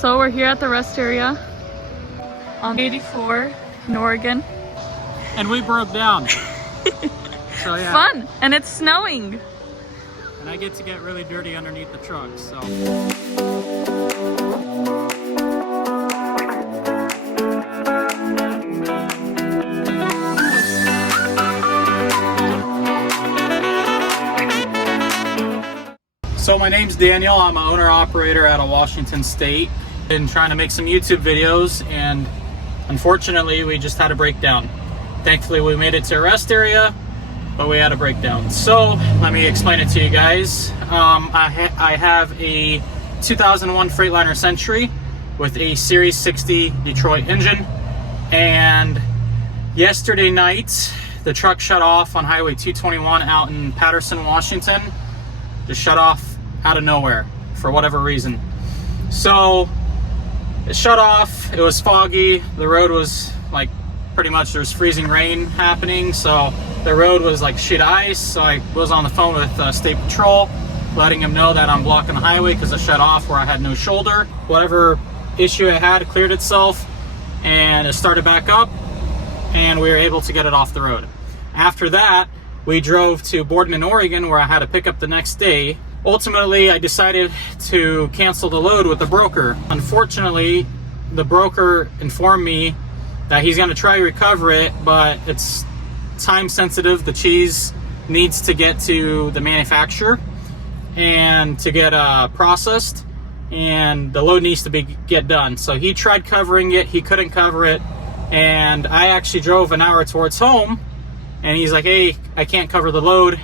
So we're here at the rest area on 84 in Oregon. And we broke down. So yeah. Fun! And it's snowing. And I get to get really dirty underneath the truck, so. So my name's Daniel. I'm an owner-operator out of Washington State. Been trying to make some YouTube videos, and unfortunately we just had a breakdown. Thankfully we made it to a rest area, but we had a breakdown. So let me explain it to you guys. I have a 2001 Freightliner Century with a Series 60 Detroit engine, and yesterday night the truck shut off on Highway 221 out in Patterson, Washington. Just shut off out of nowhere for whatever reason. So it shut off. It was foggy. The road was like pretty much there's freezing rain happening, so the road was like shit ice. So I was on the phone with State Patrol, letting them know that I'm blocking the highway because it shut off where I had no shoulder. Whatever issue it had cleared itself, and it started back up, and we were able to get it off the road. After that, we drove to Boardman, Oregon, where I had to pick up the next day. Ultimately, I decided to cancel the load with the broker. Unfortunately, the broker informed me that he's going to try to recover it, but it's time sensitive. The cheese needs to get to the manufacturer and to get processed, and the load needs to get done. So he tried covering it. He couldn't cover it, and I actually drove an hour towards home, and he's like, hey, I can't cover the load,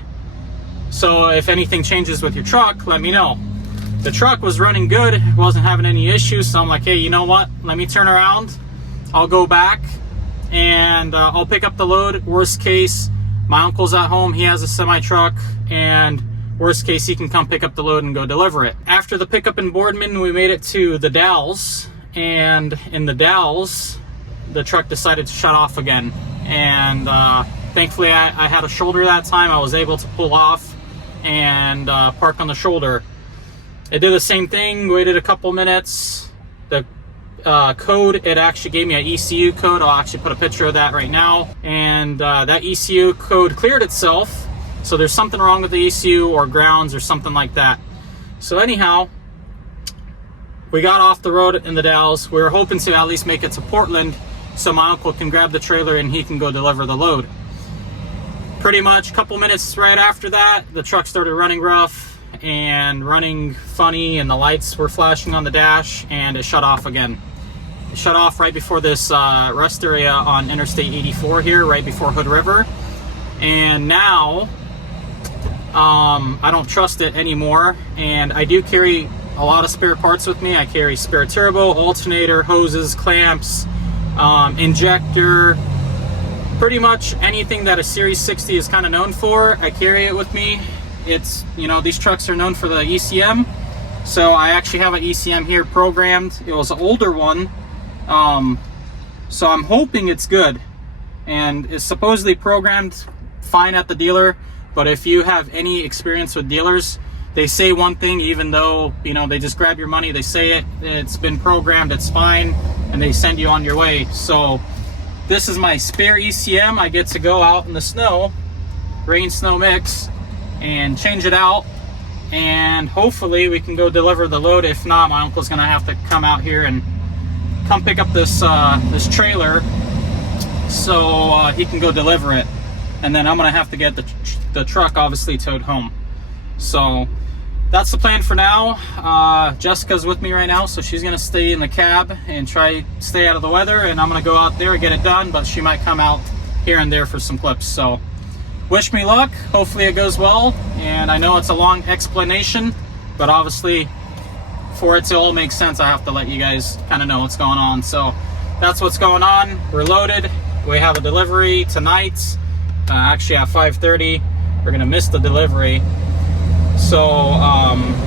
so if anything changes with your truck, let me know. The truck was running good, wasn't having any issues, so I'm like, hey, you know what? Let me turn around. I'll go back and I'll pick up the load. Worst case, my uncle's at home. He has a semi-truck, and worst case, he can come pick up the load and go deliver it. After the pickup in Boardman, we made it to the Dalles, and in the Dalles, the truck decided to shut off again. And thankfully, I had a shoulder that time. I was able to pull off and park on the shoulder. It did the same thing, waited a couple minutes. The code, it actually gave me an ECU code. I'll actually put a picture of that right now. And that ECU code cleared itself. So there's something wrong with the ECU or grounds or something like that. So anyhow, we got off the road in the Dalles. We were hoping to at least make it to Portland so my uncle can grab the trailer and he can go deliver the load. Pretty much a couple minutes right after that, the truck started running rough and running funny, and the lights were flashing on the dash, and it shut off again. It shut off right before this rest area on Interstate 84 here, right before Hood River. And now, I don't trust it anymore, and I do carry a lot of spare parts with me. I carry spare turbo, alternator, hoses, clamps, injector, pretty much anything that a Series 60 is kind of known for. I carry it with me. It's, you know, these trucks are known for the ECM, so I actually have an ECM here programmed. It was an older one, so I'm hoping it's good, and it's supposedly programmed fine at the dealer. But if you have any experience with dealers, they say one thing, even though, you know, they just grab your money, they say it's been programmed, it's fine, and they send you on your way. So this is my spare ECM. I get to go out in the snow, rain snow mix, and change it out, and hopefully we can go deliver the load. If not, my uncle's gonna have to come out here and come pick up this this trailer so he can go deliver it, and then I'm gonna have to get the truck obviously towed home. So that's the plan for now. Jessica's with me right now, so she's gonna stay in the cab and try stay out of the weather, and I'm gonna go out there and get it done, but she might come out here and there for some clips. So wish me luck. Hopefully it goes well, and I know it's a long explanation, but obviously for it to all make sense, I have to let you guys kind of know what's going on. So that's what's going on. We're loaded. We have a delivery tonight, actually at 5:30. We're gonna miss the delivery, so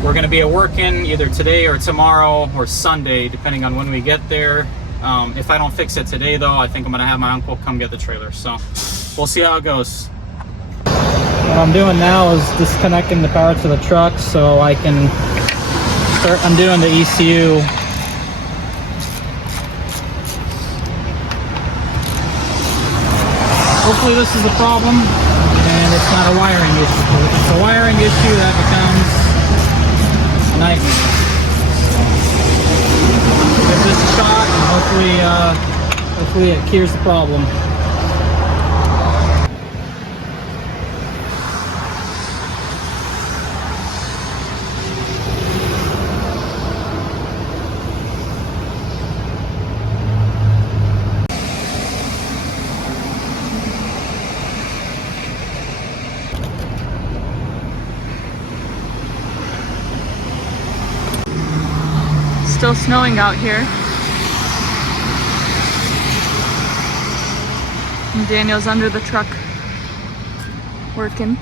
we're gonna be working either today or tomorrow or Sunday, depending on when we get there. If I don't fix it today though, I think I'm gonna have my uncle come get the trailer, so we'll see how it goes. What I'm doing now is disconnecting the power to the truck so I can start undoing the ECU hopefully this is the problem and it's not a wiring issue. If it's a wiring issue, that becomes a nightmare. Give this a shot and hopefully it cures the problem. Still snowing out here. And Daniel's under the truck working.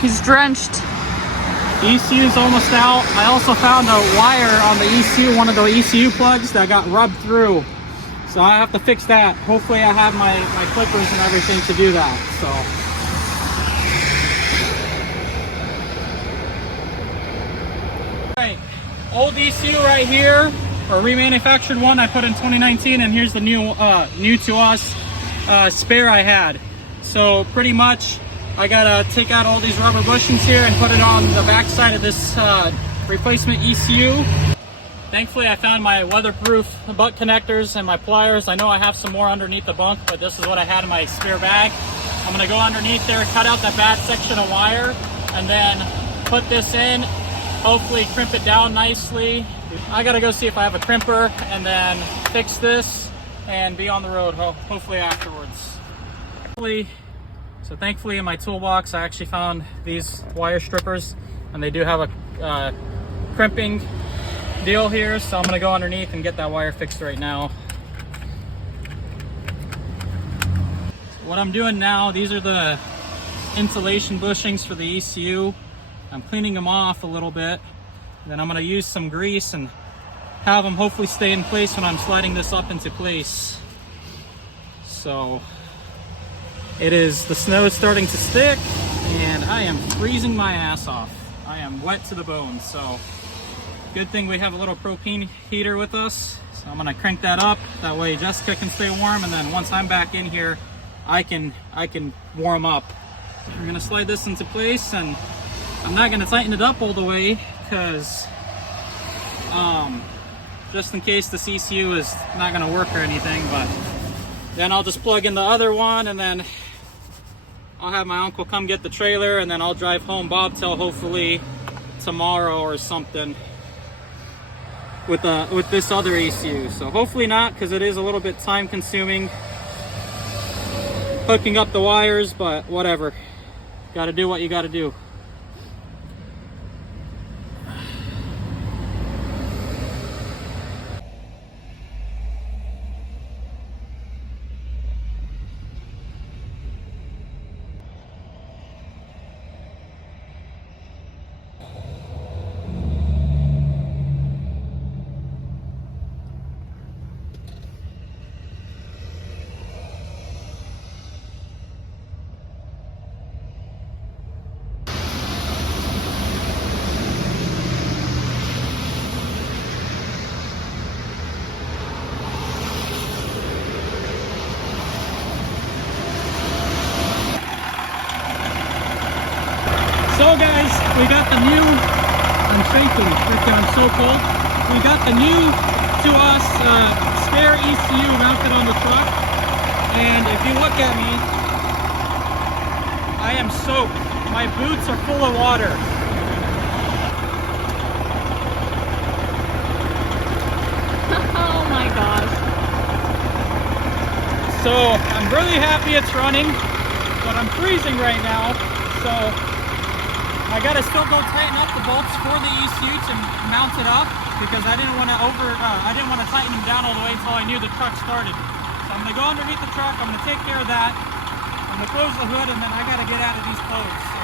He's drenched. ECU's almost out. I also found a wire on the ECU, one of the ECU plugs that got rubbed through. So I have to fix that. Hopefully I have my clippers and everything to do that. So. Alright, old ECU right here, or remanufactured one I put in 2019, and here's the new to us spare I had. So pretty much I gotta take out all these rubber bushings here and put it on the back side of this replacement ECU. Thankfully I found my weatherproof butt connectors and my pliers. I know I have some more underneath the bunk, but this is what I had in my spare bag. I'm gonna go underneath there, cut out that bad section of wire, and then put this in, hopefully crimp it down nicely. I gotta go see if I have a crimper and then fix this and be on the road hopefully afterwards. So thankfully in my toolbox I actually found these wire strippers, and they do have a crimping deal here, so I'm gonna go underneath and get that wire fixed right now. So what I'm doing now, these are the insulation bushings for the ECU. I'm cleaning them off a little bit, then I'm gonna use some grease and have them hopefully stay in place when I'm sliding this up into place. So the snow is starting to stick and I am freezing my ass off. I am wet to the bone, so good thing we have a little propane heater with us. So I'm gonna crank that up, that way Jessica can stay warm, and then once I'm back in here, I can warm up. We're gonna slide this into place, and I'm not gonna tighten it up all the way because just in case this ECU is not gonna work or anything, but then I'll just plug in the other one, and then I'll have my uncle come get the trailer, and then I'll drive home bobtail hopefully tomorrow or something with this other ECU. So hopefully not, because it is a little bit time consuming hooking up the wires, but whatever. Gotta do what you gotta do. So guys, we got the new, I'm shaking, I'm so cold. We got the new to us spare ECU mounted on the truck, and if you look at me, I am soaked. My boots are full of water. Oh my gosh. So I'm really happy it's running, but I'm freezing right now, so I gotta still go tighten up the bolts for the ECU to mount it up, because I didn't want to tighten them down all the way until I knew the truck started. So I'm gonna go underneath the truck, I'm gonna take care of that, I'm gonna close the hood, and then I gotta get out of these clothes. So.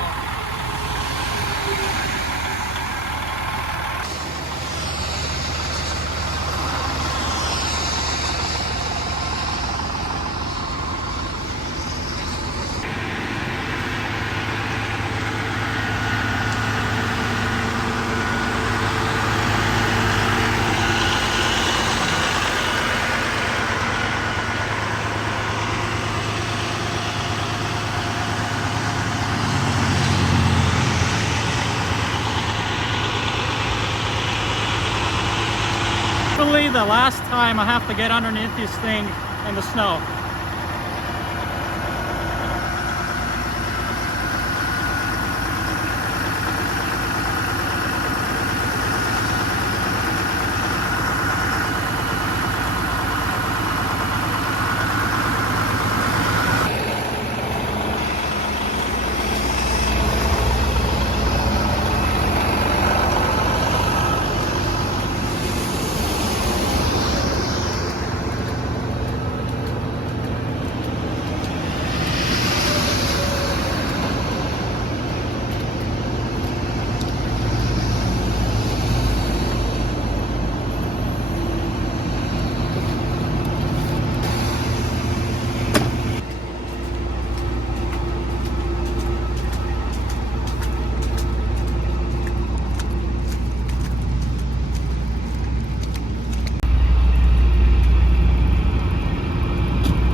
the last time I have to get underneath this thing in the snow.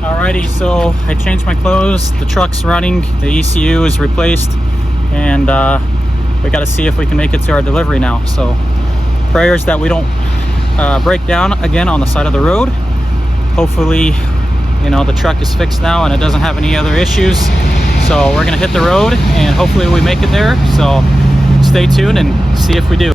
Alrighty, so I changed my clothes, the truck's running, the ECU is replaced, and we got to see if we can make it to our delivery now. So prayers that we don't break down again on the side of the road. Hopefully, you know, the truck is fixed now and it doesn't have any other issues. So we're gonna hit the road and hopefully we make it there. So stay tuned and see if we do.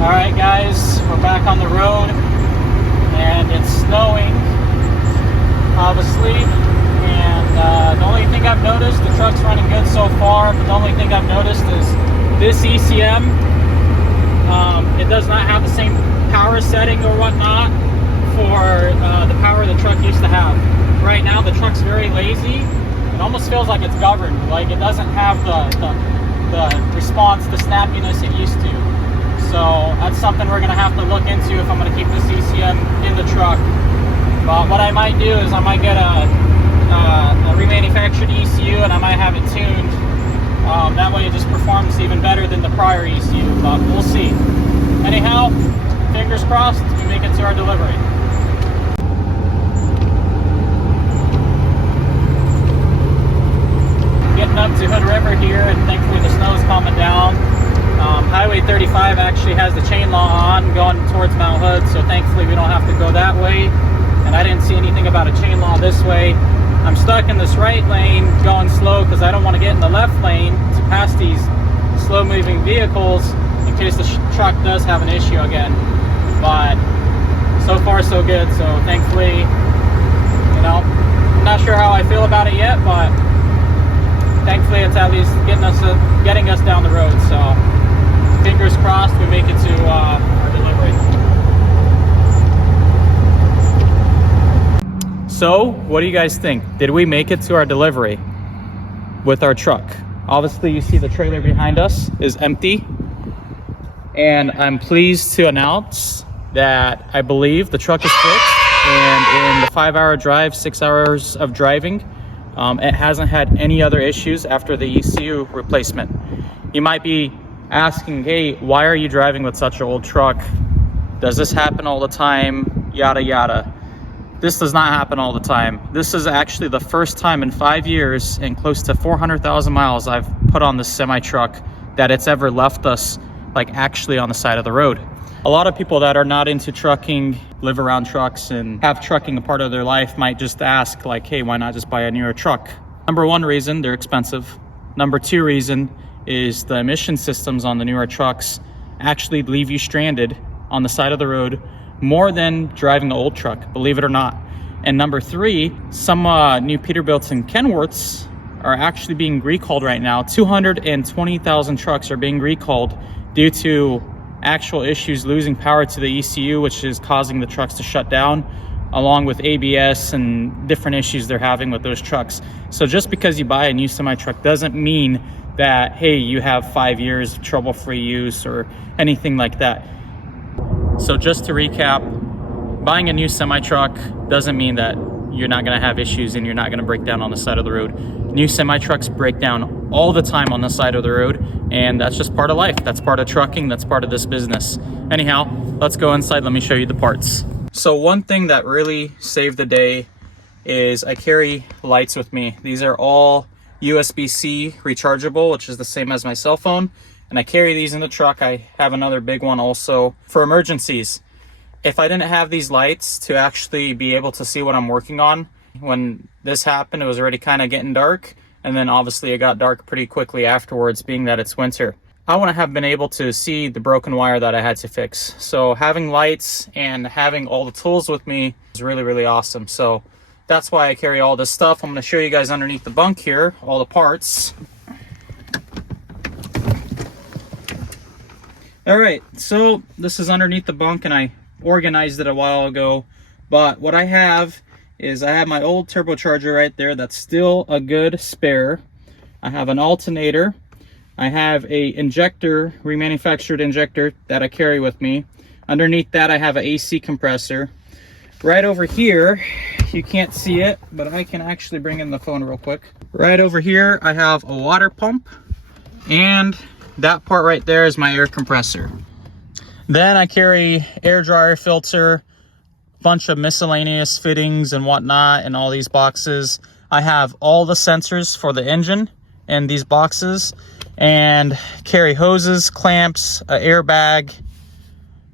Alright guys, we're back on the road and it's snowing, obviously, and the only thing I've noticed, the truck's running good so far, but the only thing I've noticed is this ECM, it does not have the same power setting or whatnot for the power the truck used to have. Right now the truck's very lazy. It almost feels like it's governed, like it doesn't have the response, the snappiness it used to. So that's something we're going to have to look into if I'm going to keep this ECM in the truck. But what I might do is I might get a remanufactured ECU and I might have it tuned. That way it just performs even better than the prior ECU, but we'll see. Anyhow, fingers crossed we make it to our delivery. Getting up to Hood River here, and thankfully the snow is calming down. Highway 35 actually has the chain law on going towards Mount Hood, so thankfully we don't have to go that way. And I didn't see anything about a chain law this way. I'm stuck in this right lane going slow because I don't want to get in the left lane to pass these slow moving vehicles in case the truck does have an issue again. But so far so good, so thankfully, you know, I'm not sure how I feel about it yet, but thankfully it's at least getting us down the road. So fingers crossed we make it to our delivery. So what do you guys think? Did we make it to our delivery with our truck? Obviously you see the trailer behind us is empty, and I'm pleased to announce that I believe the truck is fixed, and in the 5-hour drive, 6 hours of driving, it hasn't had any other issues after the ECU replacement. You might be asking, hey, why are you driving with such an old truck? Does this happen all the time? Yada yada. This does not happen all the time. This is actually the first time in 5 years and close to 400,000 miles I've put on this semi truck that it's ever left us like actually on the side of the road. A lot of people that are not into trucking, live around trucks and have trucking a part of their life might just ask like, hey, why not just buy a newer truck? Number one reason, they're expensive. Number two reason is the emission systems on the newer trucks actually leave you stranded on the side of the road more than driving an old truck, believe it or not. And number three, some new Peterbilts and Kenworths are actually being recalled right now. 220,000 trucks are being recalled due to actual issues losing power to the ECU, which is causing the trucks to shut down, along with ABS and different issues they're having with those trucks. So just because you buy a new semi truck doesn't mean that, hey, you have 5 years of trouble-free use or anything like that. So just to recap, buying a new semi truck doesn't mean that you're not going to have issues and you're not going to break down on the side of the road. New semi trucks break down all the time on the side of the road, and that's just part of life. That's part of trucking. That's part of this business. Anyhow, let's go inside. Let me show you the parts. So one thing that really saved the day is I carry lights with me. These are all USB-C rechargeable, which is the same as my cell phone. And I carry these in the truck. I have another big one also for emergencies. If I didn't have these lights to actually be able to see what I'm working on, when this happened, it was already kind of getting dark. And then obviously it got dark pretty quickly afterwards, being that it's winter. I wouldn't have been able to see the broken wire that I had to fix. So having lights and having all the tools with me is really, really awesome. So that's why I carry all this stuff. I'm going to show you guys underneath the bunk here, all the parts. All right, so this is underneath the bunk, and I organized it a while ago. But what I have is I have my old turbocharger right there. That's still a good spare. I have an alternator. I have a injector, remanufactured injector that I carry with me. Underneath that, I have an AC compressor. Right over here, you can't see it, but I can actually bring in the phone real quick. Right over here, I have a water pump, and that part right there is my air compressor. Then I carry air dryer filter, bunch of miscellaneous fittings and whatnot in all these boxes. I have all the sensors for the engine in these boxes, and carry hoses, clamps, an airbag.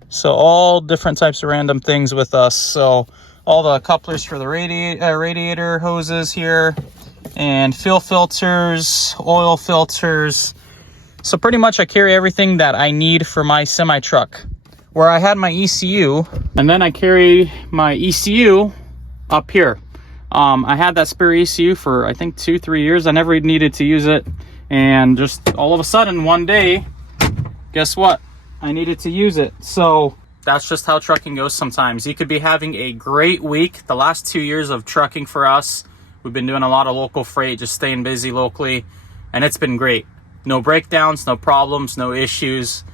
So all different types of random things with us. So all the couplers for the radiator hoses here, and fuel filters, oil filters. So pretty much I carry everything that I need for my semi truck. Where I had my ECU, and then I carry my ECU up here. I had that spare ECU for I think 2-3 years. I never needed to use it, and just all of a sudden one day, guess what? I needed to use it. So that's just how trucking goes sometimes. You could be having a great week. The last 2 years of trucking for us, we've been doing a lot of local freight, just staying busy locally, and it's been great. No breakdowns, no problems, no issues.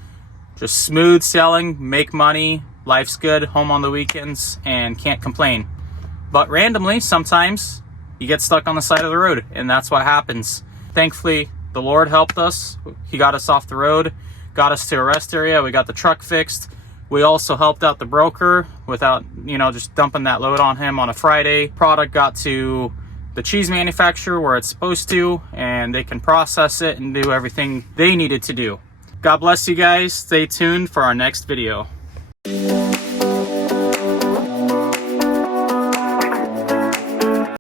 Just smooth selling, make money, life's good, home on the weekends, and can't complain. But randomly, sometimes you get stuck on the side of the road, and that's what happens. Thankfully, the Lord helped us. He got us off the road, got us to a rest area. We got the truck fixed. We also helped out the broker without, just dumping that load on him on a Friday. Product got to the cheese manufacturer where it's supposed to, and they can process it and do everything they needed to do. God bless you guys. Stay tuned for our next video.